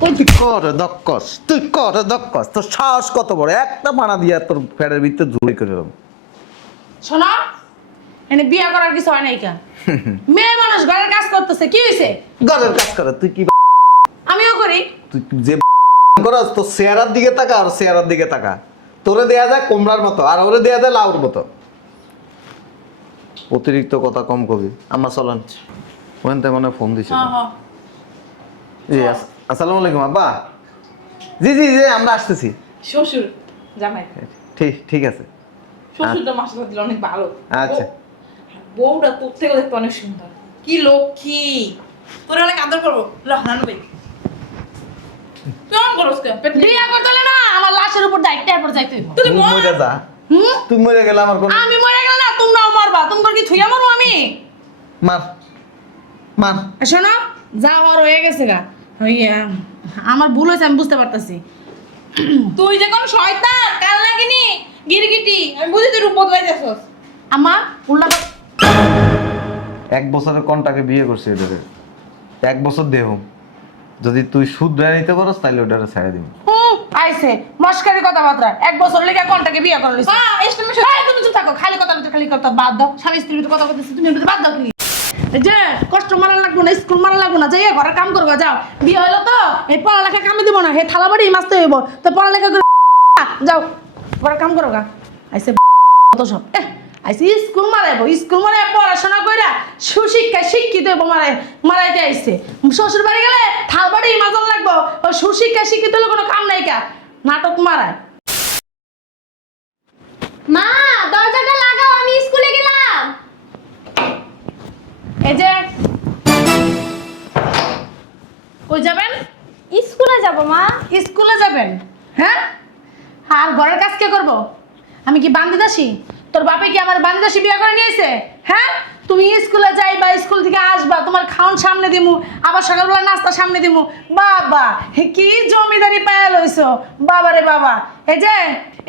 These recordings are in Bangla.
তুই করে দক্কস তোর সাহস কত বড়, একটা বানা দিয়া তোর ফ্যাটের ভিতরে ঝুড়ি করে দেবো। শোনো, এনে বিয়ে করার কিছু হয় নাই কেন? মেয়ে মানুষ ঘরের কাজ করতেছে, কি হয়েছে? ঘরের কাজ করে তুই কি আমিও করি। তুই যে করস তোর চেহারার দিকে তাকা, আর চেহারার দিকে তাকা। তোরে দেয়া যায় কোমড়ার মতো, আর ওরে দেয়া যায় লাউর মতো। অতিরিক্ত কথা কম কবি। আমার চলেন ওখান থেকে মনে ফোন দিছে। জি আসসালামু আলাইকুম আব্বা। জি জি জি আমরা আসতেছি। শ্বশুর জামাই ঠিক আছে। শ্বশুরটা মাসাল্লাহ দিলে অনেক ভালো। আচ্ছা বউটা তোর থেকে দেখতে অনেক সুন্দর, কি লক্ষ্মী, তোর অনেক আদর করবো। রানু ভাই কেমন করস কেন? বিয়ে করতে হলে না আমার লাশের উপর দায়িত্ব এরপর যাইতে হইব। তুই তুই মরে যা। তুই মরে গেলে আমার কোন আমি মরে গেলে না তোমরাও মরবা। তোমরা কি থুইয়া মরবো আমি? মার মার। শোনো, যা হওয়ার হয়ে গেছে গা। আমার ভুল হয়েছে, আমি বুঝতে পারতেছি। তুই যে কোন শয়তান কাল লাগিনি গিরগিটি, আমি বুঝি তুই রূপ বদলাই যাচ্ছস। আমার উল্টা এক বছরের কোনটাকে বিয়ে করছে এটারে, এক বছর দেহ যদি তুই শুধরে নিতে পারস তাহলে ওটারে ছেড়ে দিবি। আইছে মস্কারি কথাবার্তা। এক বছর লেগে কোনটাকে বিয়ে করলি? তুমি চুপ থাকো, খালি কথা ভিতরে খালি কথা বাদ দাও। স্বামী স্ত্রীর ভিতরে কথা বলতেছি, তুমি ভিতরে বাদ দাও। কি যে কষ্ট মারা লাগবো না, স্কুল মারা লাগবো না, যাই ঘরে কাম করবো। যাও, বিয়ে হইলো তো এই পড়ালেখা কামে দিব না, হে থালা বাড়ি মাসতে হইব তো পড়ালেখা করে যাও ঘরে কাম করো গা। আইসে তো সব আইসে স্কুল মারাইবো, স্কুল মারাই পড়াশোনা কইরা সুশিক্ষা শিক্ষিত হইব। মারাইতে আইসে শ্বশুর বাড়ি গেলে থাল বাড়ি মাজন লাগবো। ও সুশিক্ষা শিক্ষিত হলে কোনো কাম নাই কা, নাটক মারায়। মা দরজাটা লাগাও, আমি স্কুলে গেলাম। এই যে কই যাবেন? স্কুলে যাব মা। স্কুলে যাবেন? হ্যাঁ, আর ঘরের কাজ কে করবো? আমি কি বান্দি দাসী? তোর বাপে কি আমার বান্দি দাসী বিয়ে করে নিয়েছে? হ্যাঁ, তুমি স্কুলে যাইবা, স্কুল থেকে আসবা, তোমার খাওন সামনে দিমু, আবার সকালবেলা নাস্তা সামনে দিমু। বাবা কি জমিদারি পায়া লইছো বাবা রে বাবা। এই যে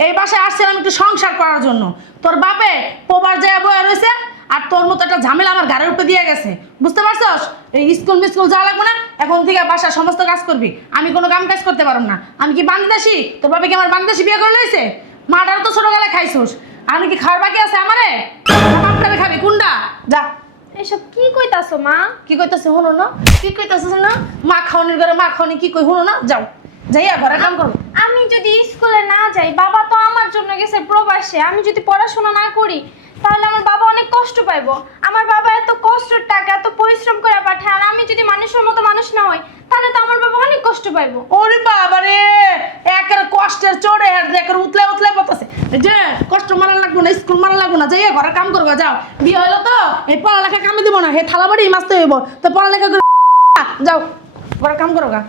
এই বাসায় আসছিলাম একটু সংসার করার জন্য, তোর বাপে পোবার যায় বয়া রয়েছে, আর তোর মতো একটা ঝামেলা আমার ঘরের উপরে দিয়ে গেছে। বুঝতে পারছস? এই স্কুল মিস্কুল যাওয়া লাগবে না, এখন থেকে বাসার সমস্ত কাজ করবি। আমি কোনো কাম কাজ করতে পারব না। আমি কি বান্দি দাসী? তোর বাপে কি আমার বান্দি দাসী বিয়ে করে লইছে? মাটার তো ছোটবেলায় খাইছোস, আমি কি খাওয়ার বাকি আছে আমারে? বাপটারে খাবি কুন্ডা? যা। এসব কি কইতাছো মা? কি কইতাছে শুনো না? কি কইতাছে না? মা খাওয়ানির ঘরে মা খাওয়ানি কি কই শুনো না? যাও, যাইয়া ঘরে কাম করো। আমি যদি স্কুলে না যাই, বাবা তো আমার জন্য গেছে প্রবাসে, আমি যদি পড়াশোনা না করি তাহলে আমার বাবা অনেক কষ্ট পাইবো। আমার বাবা এত কষ্টের টাকা এত পরিশ্রম করে পাঠায়, আর আমি যদি মানুষের মতো মানুষ না হই তাহলে তো আমার বাবা অনেক কষ্ট পাইবো। ওরে বাবা রে, একের কষ্টের চড়ে একের উতলে উতলে পড়তেছে। যে কষ্ট মারা লাগবো না, স্কুল মারা লাগবো না, যাইয়া ঘরে কাম করবো। যাও, বিয়ে হইলো তো এই পড়ালেখা কামে দিব না, হে থালা বাড়ি মাসতে হইব তো পড়ালেখা করে যাও ঘরে কাম করো গা।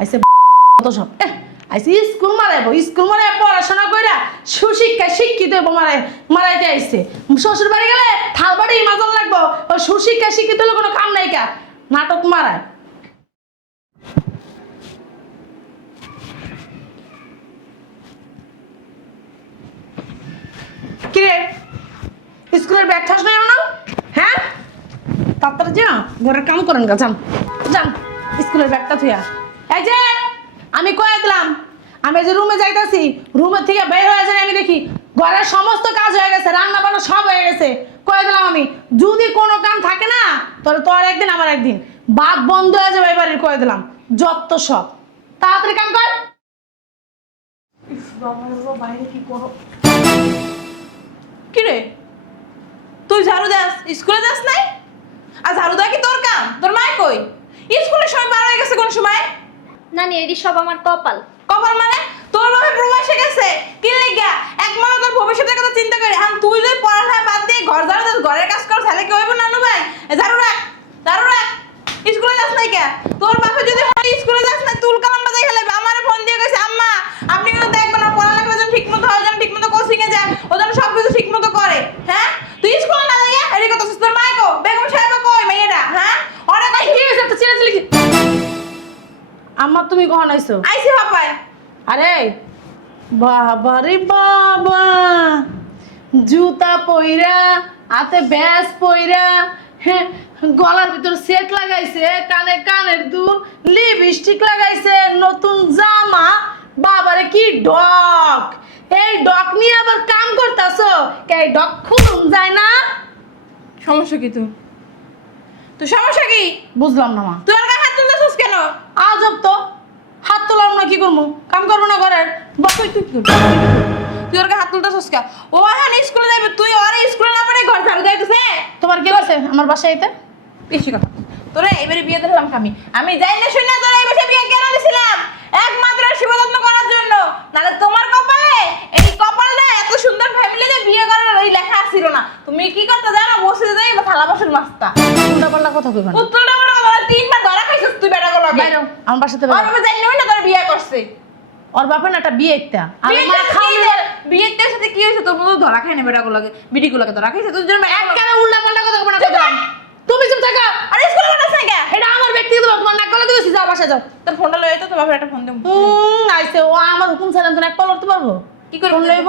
আইসে তো সব আইসে স্কুল মারাইবো, স্কুল মারাই পড়াশোনা কইরা সুশিক্ষা শিক্ষিত হইব। মারাইতে আইসে শ্বশুর বাড়ি গেলে থাল বাড়ি মাজন লাগবো। ও সুশিক্ষা শিক্ষিত হলে কোনো কাম নাই কা, নাটক মারায়। কিরে স্কুলের ব্যাগ ঠাস নাই না? হ্যাঁ, তাড়াতাড়ি যা ঘরের কাম করেন গা। যান যান, স্কুলের ব্যাগটা থুইয়া। এই যে আমি কয়ে দিলাম, আমি যে রুমে যাইতাছি, রুমের থেকে বের হয়ে যাই, আমি দেখি ঘরের সমস্ত কাজ হয়ে গেছে, রান্না বান্না সব হয়ে গেছে। কয়ে দিলাম আমি, যদি কোনো কাম থাকে না তাহলে তোর একদিন আমার একদিন, বাদ বন্ধ হয়ে যাবে এবারের। কয়ে দিলাম যত সব, তাড়াতাড়ি কাম কর। বাইরে কি করো? কি রে, তুই ঝাড়ু দাস, স্কুলে যাস নাই? আর ঝাড়ু দেওয়া কি তোর কাম? তোর মায় কই? স্কুলের সময় পার হয়ে গেছে কোন সময়? নানি এডি সব আমার কপাল। কপাল মানে? তোর বাবা প্রবাসে গেছে, কি লাগা? এক মাস তোর ভবিষ্যতের কথা চিন্তা করে, এখন তুই যদি পড়ালেখা বাদ দিয়ে ঘর ঝাড়ু দাস, ঘরের কাজ কর, তাহলে কি হইব? নানু ভাই ঝাড়ু রাখ, ঝাড়ু রাখ। স্কুলে যাস নাই কে? তোর বাপে যদি হয় স্কুলে যাস না, তুল কালাম বাজাই খেলাবে। আমারে ফোন দিয়ে কইছে, আম্মা আপনি কিন্তু দেখবেন না পড়ালেখা যেন ঠিক মতো হয়, যেন ঠিক মতো কোচিং এ যায়, ও যেন সবকিছু ঠিক মতো করে। হ্যাঁ, তুই স্কুলে না যাইয়া এরই কথা তোর মা কো, বেগম সাহেব কই মেয়েটা? হ্যাঁ, অনেক কি হয়েছে? একটা চিল্লাচিল্লি কি? আম্মা তুমি কখন আইছো? আইসি বাপায়। আরে বাবা রে বাবা, জুতা পইরা হাতে ব্যাস পইরা হ্যাঁ গলার ভিতর সেট লাগাইছে, কানে কানের দুল, লিপস্টিক লাগাইছে, নতুন জামা। বাবারে কি ডক! এই ডক নিয়ে আবার কাম করতাছো? এই ডক খুলুন যায় না? সমস্যা কি তুই? তুই সমস্যা কি? বুঝলাম না মা। তুই আর গায়ে হাত তুলতেছিস কেন? আজব তো, হাত তোলাম না কি করবো? কাম করবো না ঘরের? তুই কি করবি? তুই ওর গায়ে হাত তুলতেছিস কেন? ও এখন স্কুলে যাবে, তুই ওর স্কুলে না পড়ে ঘর ঝাড়ু দিতেছে। তোমার কি আছে আমার বাসায় আইতে? বেশি কথা। তোরে এবারে বিয়ে দিলাম আমি যাই না শুই না তোরা এই বসে বিয়ে কেন দিছিলাম? একমাত্র সেবা যত্ন করার জন্য। নাহলে তোমার কপালে এই কপালটা এত সুন্দর ফ্যামিলিতে বিয়ে করার ওই লেখা ছিল না। তুমি কি করতে জানো? বসে যাই থালা বাসন মাজতা। উল্টা পাল্টা কথা কইবা না। উত্তরটা বড় কথা, তিনবার ধরা খাইছিস তুই বেটা গুলো। বাইরো আমার বাসাতে ওর বাইরো। বাবা জানি না তোর বিয়ে করছে। ওর বাপের না একটা বিয়ে একটা আর মা বিয়ের সাথে কি হয়েছে? তোর মতো ধরা খায় না বেটা গুলোকে, বিডি গুলোকে ধরা খাইছে তোর জন্য। একবারে উল্টা পাল্টা কথা কইবা না কইলাম। তুমি চুপ থাকো। আরে স্কুলে পাঠাস না কে? এটা আমার ব্যক্তিগত ব্যাপার, তোমার নাক গলাতে দিছি, যাও বাসায় যাও। তোর ফোনটা লয়ে তো, তোর বাপের একটা ফোন দেব। আইছে ও আমার হুকুম ছাড়া তো নাক কলতে পারবো? কি করে ফোন লইব?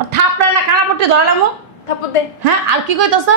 আর থাপড়া না কানা পট্টি ধরালামু। থাপ্পড় দে। হ্যাঁ আর কি কইতাছ?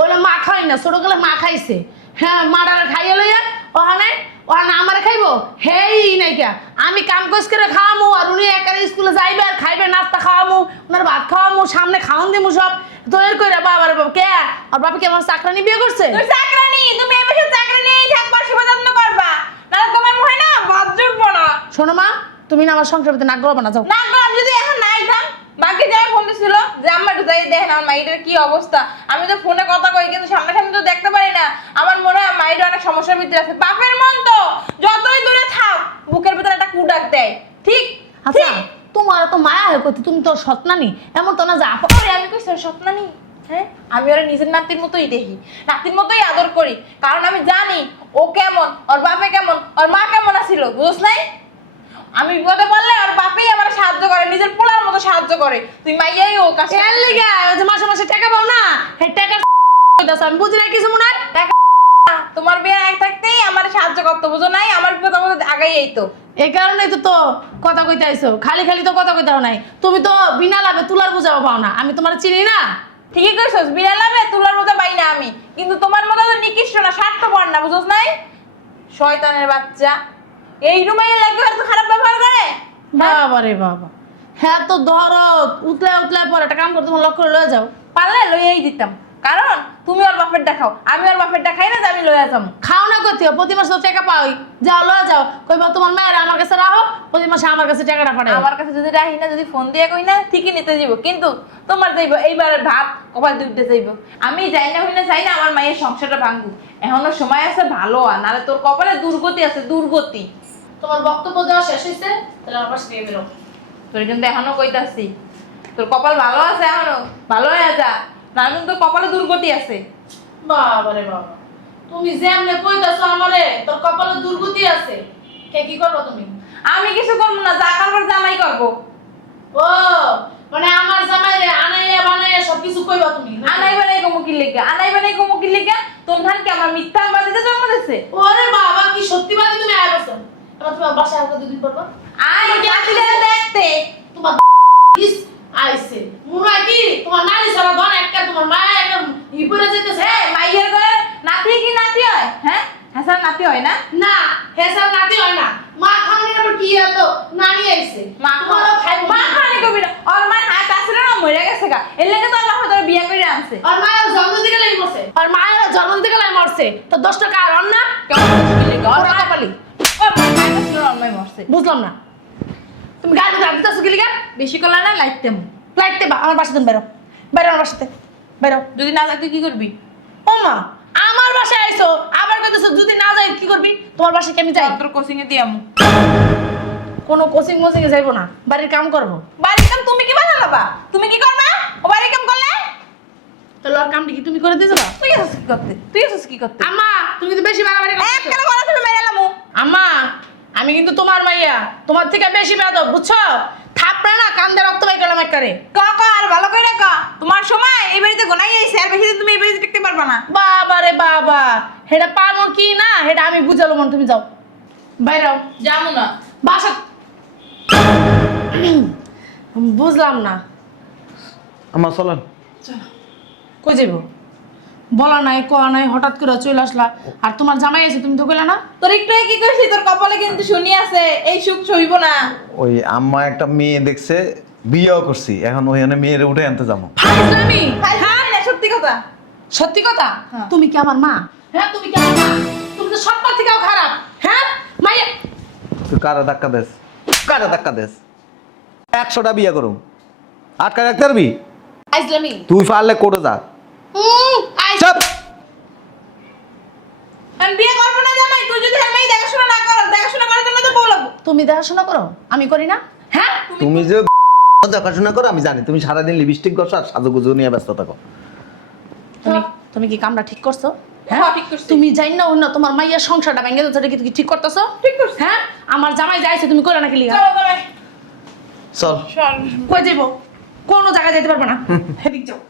ওইলা মা খাই না, ছোট গেলে মা খাইছে। হ্যাঁ মাডারে খাইয়ে লইয়া ওখানে ওখানে আমারে খাইবো? হেই নাইকা আমি কাম কাজ করে খাওয়ামু আর উনি একারে স্কুলে যাইবে আর খাইবে, নাস্তা খাওয়ামু, ওনার ভাত খাওয়ামু, সামনে খাওয়ান দিমু সব তৈরি কইরা। বাবারে বাবা কে আর বাবা কি আমার চাকরানি বিয়ে করছে? তুই চাকরানি, তুমি এই বছর চাকরানি থাকবা, সেবা যত্ন করবা, নাহলে তোমার মনে হয় না বাদ জুটবো না। শোনো মা, তুমি না আমার সংসার ভিতরে নাক গলাবা না, যাও। না গো, আমি যদি এখন নাই থাম, বাকি যারা ফোন দিছিল যে আম্মা একটু যাই দেখেন আমার মাইটার কি অবস্থা। আমি তো ফোনে কথা কই কিন্তু সামনাসামনি তো দেখতে পারি না। আমার মনে হয় মাইটা অনেক সমস্যার ভিতরে আছে। বাপের মন তো যতই দূরে থাক বুকের ভিতরে একটা কুডাক দেয়। ঠিক আচ্ছা তোমার তো মায়া হয়ে করতে, তুমি তো সৎনানি, এমন তো না যে আপা। আরে আমি কইছি স্বপ্নানি? হ্যাঁ, আমি ওরা নিজের নাতির মতোই দেখি, নাতির মতোই আদর করি, কারণ আমি জানি ও কেমন, ওর বাপে কেমন, ওর মা কেমন আছিল, বুঝছ নাই? আমি বিপদে বললে ওর বাপেই আমার সাহায্য করে, নিজের পোলার মতো সাহায্য করে। তুই মাইয়াই ও কাছে এর লিগা ওই যে মাসে মাসে টাকা পাও না, সেই টাকা কইতাছ আমি বুঝি না কিছু মনে হয়। তোমার বিয়ে এক থাকতেই আমার সাহায্য করতে, বুঝো নাই? আমার বিপদ আমাদের আগাই এই তো। এই কারণেই তো তো কথা কইতে আইছো, খালি খালি তো কথা কইতাও নাই। তুমি তো বিনা লাভে তুলার বুঝাও পাও না, আমি তোমার চিনি না। ঠিকই কইছস, বিড়াল লাভে তুলার মতো পাই না আমি, কিন্তু তোমার মতো তো নিকৃষ্ট না, স্বার্থপর না, বুঝছ নাই? শয়তানের বাচ্চা এই রুমে লাগে এত খারাপ ব্যবহার করে। বাবা রে বাবা, হ্যাঁ তো দরদ উতলে উতলে পরে একটা কাম করতে তোমার লক্ষ্য লয়ে যাও। পারলে লইয়াই দিতাম, কারণ তুমি ওর বাপের দেখাও, আমি ওর বাপের দেখাই না যে আমি লইয়া যাবো। খাও না করতে প্রতি মাসে তো টাকা পাওই, যাও লয়ে যাও। কইবা তোমার মেয়েরা আমার কাছে রাখো, প্রতি মাসে আমার কাছে টাকাটা পাঠাই। আমার কাছে যদি রাহি না, যদি ফোন দিয়ে কই না, ঠিকই নিতে যাবো, কিন্তু তোমার যাইব এইবারের ভাত কপাল দুইটা যাইব। আমি যাই না হই না চাই না আমার মায়ের সংসারটা ভাঙবো, এখনো সময় আছে ভালো, আর নাহলে তোর কপালে দুর্গতি আছে, দুর্গতি। তোমার বক্তব্য দেওয়া শেষ হয়েছে, তাহলে আমার পাশে দিয়ে বেরো। তোর কিন্তু এখনো কইতাছি তোর কপাল ভালো আছে, এখনো ভালো হয়ে যা, না কিন্তু তোর কপালে দুর্গতি আছে। বাবা রে বাবা, তুমি যেমনে কইতাছো আমারে তোর কপালে দুর্গতি আছে, কে কি করবে তুমি? আমি কিছু করবো না, যা করবার জামাই করবো। ও মানে আমার জামাই রে আনাইয়া বানাইয়া সবকিছু কইবা তুমি? আনাই বানাই কমুকির লেগে, আনাই বানাই কমুকির লেগে তোর ধান কি আমার মিথ্যা বাদিতে জন্ম দিছে? ওরে বাবা কি সত্যিবাদী তুমি আয়া বসো। এবার তোমার বাসায় আর কতদিন পড়বা? আই কাটিলে দেখতে তোমার ইস আইছে মুরা কি তোমার নারী সারা ধন একটা তোমার মা একটা ই পড়ে যেতেছে। হ্যাঁ, মাইয়ের ঘরে নাতি কি নাতি হয়? হ্যাঁ, হাসান নাতি হয় না? না হেসাল নাতি হয় না, মা খাওয়ানির আবার কি এত নানি আইছে। মা তোমারও খাইবো মা খানি কবি না, ওর মা হাত আসলে না মরে গেছে গা, এর লেগে তো আল্লাহ তোর বিয়ে করে আনছে। আর মায়ের জন্ম দিতে গেলে মরছে, আর মায়ের জন্ম দিতে গেলে মরছে, তো 10 টাকা আর অন্য কেমন মুশকিল লেগে ওর ওরা মা কপালি। ওর মা হাত আসলে ওর মা মরছে। বুঝলাম না তুমি গাড়ি ধরে দিতেছো কি লিগা? বেশি করলে না লাইতেম, লাইটতে বা আমার বাসাতে বেরো, বেরো আমার বাসাতে বেরো। যদি না যাই তুই কি করবি? ও মা আমার বাসায় আইছো আবার কইতেছো যদি না যাই কি করবি? তোমার বাসায় কি আমি যাই? তোর কোচিং এ দিয়াম। কোনো কোচিং মোচিং এ যাইবো না, বাড়ির কাম করবো। বাড়ির কাম তুমি কি বানাবা? তুমি কি করবা? ও বাড়ির কাম করলে তাহলে ওর কামটি কি তুমি করে দিয়েছো? তুই এসেছিস কি করতে? তুই এসেছিস কি করতে? আম্মা তুমি কিন্তু বেশি বাড়াবাড়ি এক করছো। কেন বলা তুমি মেরে এলামু? আম্মা আমি কিন্তু তোমার মাইয়া, তোমার থেকে বেশি বেয়াদব বুঝছো? থাপড়া না কান্দে রক্ত বাই করলাম একবারে। কাকা আর ভালো করে কা, তোমার সময় এই বাড়িতে গোনাই আইছে, আর বেশি দিন তুমি এই বাড়িতে টিকতে পারবা না। বাবা রে বাবা, হেটা পারবো কি না হেটা আমি বুঝালো মন, তুমি যাও বাইরাও যাবো না। বাসা। বুঝলাম না আমার চলেন। কই যাইব? বলা নাই কোয়া নাই হঠাৎ করে চলে আসলা আর তোমার জামাই আছে তুমি তো কইলা না তোর একটু আগে কি কইছিস তোর কপালে কিন্তু শুনি আছে এই সুখ সইব না। ওই আম্মা একটা মেয়ে দেখছে, বিয়েও করছি, এখন ওইখানে মেয়ের উঠে আনতে যাবো। ফাইজলামি হ্যাঁ না সত্যি কথা। সত্যি কথা হ্যাঁ। তুমি কি আমার মা হ্যাঁ তুমি কি আমার মা তুমি তো সব পার থেকেও খারাপ হ্যাঁ মাইয়া তুই কারা ধাক্কা দেস, কারা ধাক্কা দেস? 100টা বিয়ে করুম, আটকা রাখতে পারবি? ফাইজলামি তুই পারলে কোর্টে যা। চুপ! আমি বিয়ে করব না জামাই, তুই যদি আমি দেখাশোনা না কর, দেখাশোনা করার জন্য তো বউ লাগবে। তুমি দেখাশোনা করো আমি করি না হ্যাঁ তুমি যে দেখাশোনা করো আমি জানি, তুমি সারাদিন লিপস্টিক ঘষো আর সাজুগুজু নিয়ে ব্যস্ত থাকো। তুমি তুমি কি কামটা ঠিক করছো হ্যাঁ, ঠিক করছি। তুমি যাই না অন্য তোমার মাইয়ার সংসারটা ভেঙে যাচ্ছে কি ঠিক করতেছো ঠিক করছি। হ্যাঁ আমার জামাই যাইছে তুমি কইরা নাকি লিগা চলো জামাই চল। চল। কই যাইবো কোনো জায়গায় যেতে পারবো না হেদিক যাও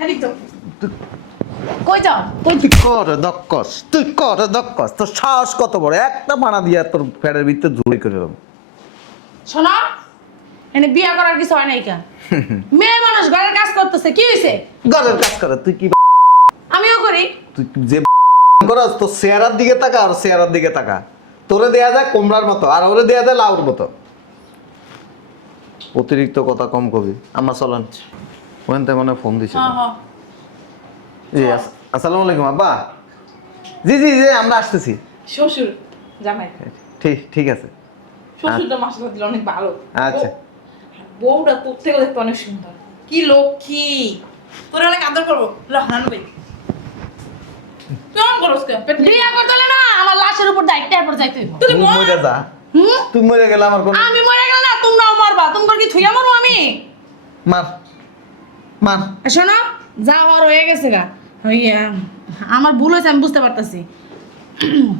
হেদিক যাও কই যাও কই তুই করে দক্কস, তুই করে দক্কস, তোর সাহস কত বড়! একটা বানা দিয়া তোর ফেরের ভিতরে ঝুড়ি করে দেবো। শোনো এনে বিয়া করার কিছু হয় নাই কা মেয়ে মানুষ ঘরের কাজ করতেছে কি হইছে ঘরের কাজ করে তুই কি আমিও করি তুই যে করস, তোর চেহারার দিকে তাকা আর চেহারার দিকে তাকা। তোরে দেয়া যায় কোমরার মতো আর ওরে দেয়া যায় লাউর মতো। অতিরিক্ত কথা কম কবি। আমার চলেন ওখান থেকে মনে হয় ফোন দিছে। হ্যাঁ হ্যাঁ জি আসসালামু আলাইকুম আব্বা। জি জি জি আমরা আসতেছি। শ্বশুর জামাই ঠিক আছে। শ্বশুরটা মাশাআল্লাহ দিল অনেক ভালো। আচ্ছা। বউটা তোর থেকে দেখতে অনেক সুন্দর, কি লক্ষ্মী, তোরে অনেক আদর করবো। ল নানু ভাই কেমন করস কে পেট বিয়া করতে হলে না আমার লাশের উপর দায়িত্বের উপর যাইতে হইব তুই মরে যা। তুই মরে গেলে আমার কোন আমি মরে গেল না তোমরাও মরবা তোমরা কি থুইয়া মরবো আমি মার মার। শোনো যা হওয়ার হয়ে গেছে গা ওই আমার ভুল হয়েছে আমি বুঝতে পারতাছি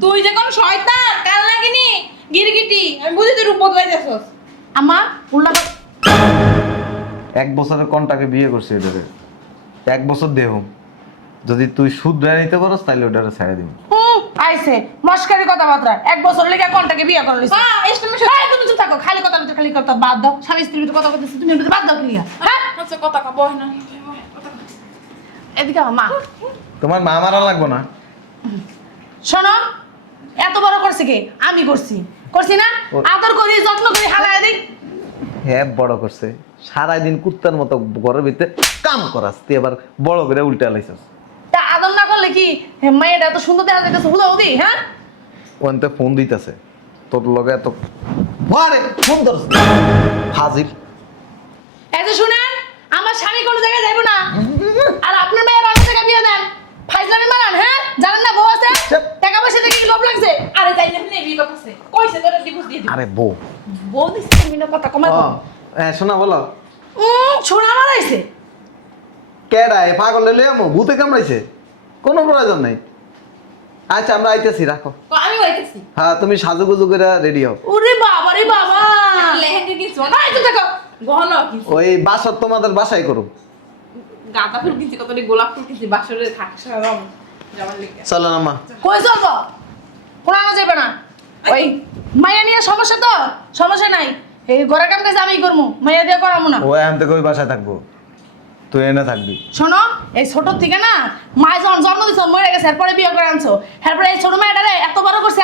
তুই যে কোন শয়তান কাল লাগিনি গিরগিটি, আমি বুঝি তুই রূপ বদলাই যাচ্ছস। আমার উল্টা 1 বছরের কোনটাকে বিয়ে করছে এটারে? 1 বছর দেহ যদি তুই শুধরে নিতে পারস তাহলে ওটারে ছেড়ে দিবি। আইছে মস্কারি কথাবার্তা 1 বছর লেগে কোনটাকে বিয়ে করলিস হ্যাঁ এসটামে এই তুমি চুপ থাকো খালি কথা খালি কথা বাদ দাও স্বামী স্ত্রীর ভিতরে কথা বলতেছি তুমি ওটা বাদ দাও কি হ্যাঁ আচ্ছা কথা কা বয় না এদিকে আমার মা তোমার মা মারা লাগবো না। শোনো এত বড় করছে কে আমি করছি না আদর করি যত্ন করি হালায় দিই হ্যাঁ বড় করছে, সারাদিন কুত্তার মতো ঘরের ভিতরে কাম করাস, তুই আবার বড় করে উল্টা লাইছস। তা আদর না করলে কি মেয়েটা এত সুন্দর দেখা যাইতেছে হুদা হুদি হ্যাঁ ওখানতে ফোন দিতেছে তোর লগে এত বারে ফোন ধরস হাজির। এই যে শুনেন আমার স্বামী কোনো জায়গায় যাইবো না আর আপনার মেয়ের অন্য জায়গায় বিয়ে দেন ফাইজলামি মারান হ্যাঁ জানেন না বউ আছে টাকা পয়সা দেখে কি লোভ লাগছে আরে যাই না নে বিয়ে করতেছে কইছে তোরে ডিভোর্স দিয়ে দিবি। আরে বউ বউ দিছে তুমি না কথা কমাই হ্যাঁ শোনা বলো। ছোড়া মারাইছে কেডা এ পাগল লে আমো ভূতে কামড়াইছে? কোনো প্রয়োজন নাই। আচ্ছা আমরা আইতেছি, রাখো। তো আমি হইতেছি হ্যাঁ তুমি সাজুগুজু করে রেডি হও। ওরে বাবা রে বাবা লেহেঙ্গা কিনছি এই তো দেখো গহনা কিনছি ওই বাসা তোমাদের বাসায় করো। গাঁদা ফুল কিনছি কতটি গোলাপ ফুল কিনছি বাসরে থাকছে রং জামার লেগে। চলো না মা। কই চলবো কোনানো যাবে না ওই মাইয়া নিয়ে সমস্যা তো সমস্যা নাই এই ঘরের কাম কাজ আমি করবো মাইয়া দিয়ে করাবো না ও এখান থেকে ওই বাসায় থাকবো, তুই এনে থাকবি। শোনো এই ছোট থেকে না মায় যখন জন্ম দিচ্ছ মরে গেছে এরপরে বিয়ে করে আনছো এরপরে এই ছোট মেয়েটারে এত বড় করছে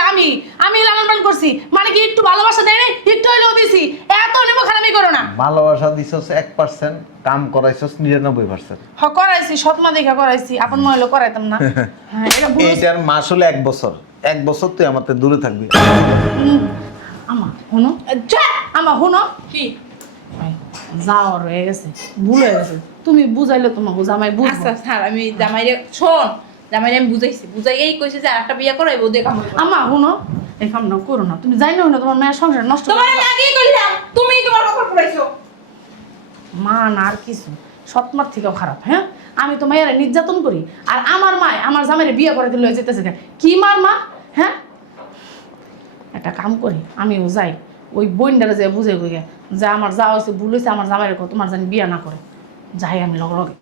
আমি লালন পালন করছি মানে কি একটু ভালোবাসা দেয় একটু হইলেও দিছি এত নেবো খারাপই করো না ভালোবাসা দিছস 1%, কাম করাইছস 99%। করাইছি সৎমা দেখা করাইছি আপন মহিলা করাইতাম না হ্যাঁ এটা ভুল হইছে। এইটার মাস হলো 1 বছর। 1 বছর তুই আমার থেকে দূরে থাকবি। আমা হুনো আমা হুনো কি যাও রয়ে গেছে ভুল হয়ে গেছে তুমি বুঝাইলে তোমার জামাই বুঝবো আচ্ছা স্যার আমি জামাইরে শোন জামাইরে আমি বুঝাইছি বুঝাই এই কইছে যে আরেকটা বিয়ে করাইবো দেখা হবে। আমা হুনো এই কামটা করো না তুমি জানো না তোমার মেয়ের সংসার নষ্ট তোমার আমি আগেই কইলাম তুমি তোমার কপাল পুরাইছো। মা না আর কিছু সৎমার থেকেও খারাপ হ্যাঁ আমি তো মেয়েরা নির্যাতন করি আর আমার মা আমার জামাইরে বিয়ে করে দিল যেতেছে কি মার মা হ্যাঁ একটা কাম করি আমিও যাই ওই বইনটারে যে বুঝে গিয়ে যে আমার যা হয়েছে ভুল হয়েছে আমার জামাইরে তোমার জানি বিয়ে না করে যাই আমি লগে লগে